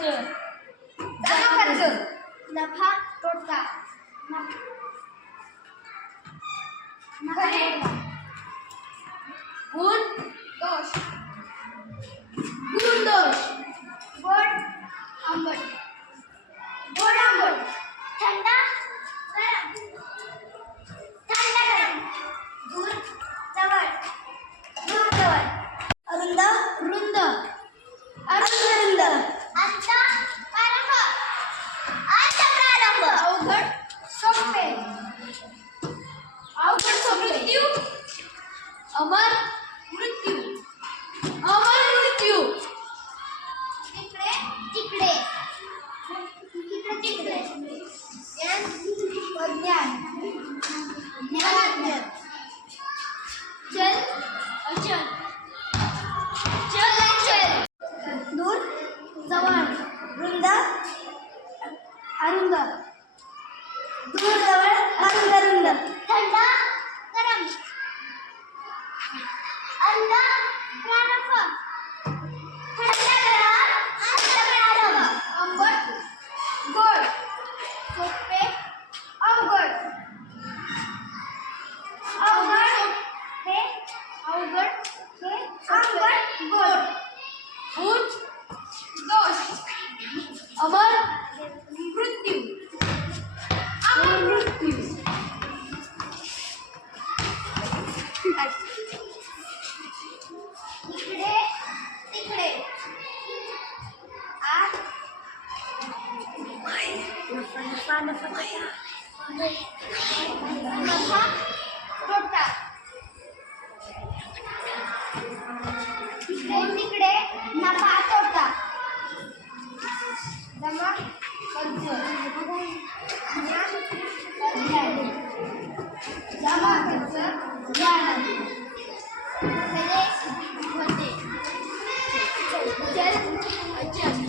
जमा खर्च नफा तोटा गुण दोष गुण दोष गोड आंबट गोड आंबट थंडा गरम थंडा गरम दूर जवळ दूर जवळ अरुंद रुंद अरुंद रुंद आता प्रारंभ आता प्रारंभ अवघड सोपे अवघड मृत्यू अमर मृत्यू अमर मृत्यू तिकडे तिकडे तिकडे तिकडे ज्ञान अज्ञान ज्ञानाज्ञ चल अचल चल अचल दूर जवळ रुंद अरुंद दूर जवळ अरुंद रुंद थंड गरम अंध प्रारंभ थंड गरम अंध प्रारंभ आंबट गोड सोपे अवघड अवघड हे अवघड हे आंबट गोड गुण दोष अमर मृत्यू अमर मृत्यू इकडे तिकडे आत नफा तोटा इकडे तिकडे नफा तोटा जमा खर्च ज्ञान अज्ञान जमा खर्च ज्ञान होते चल अचल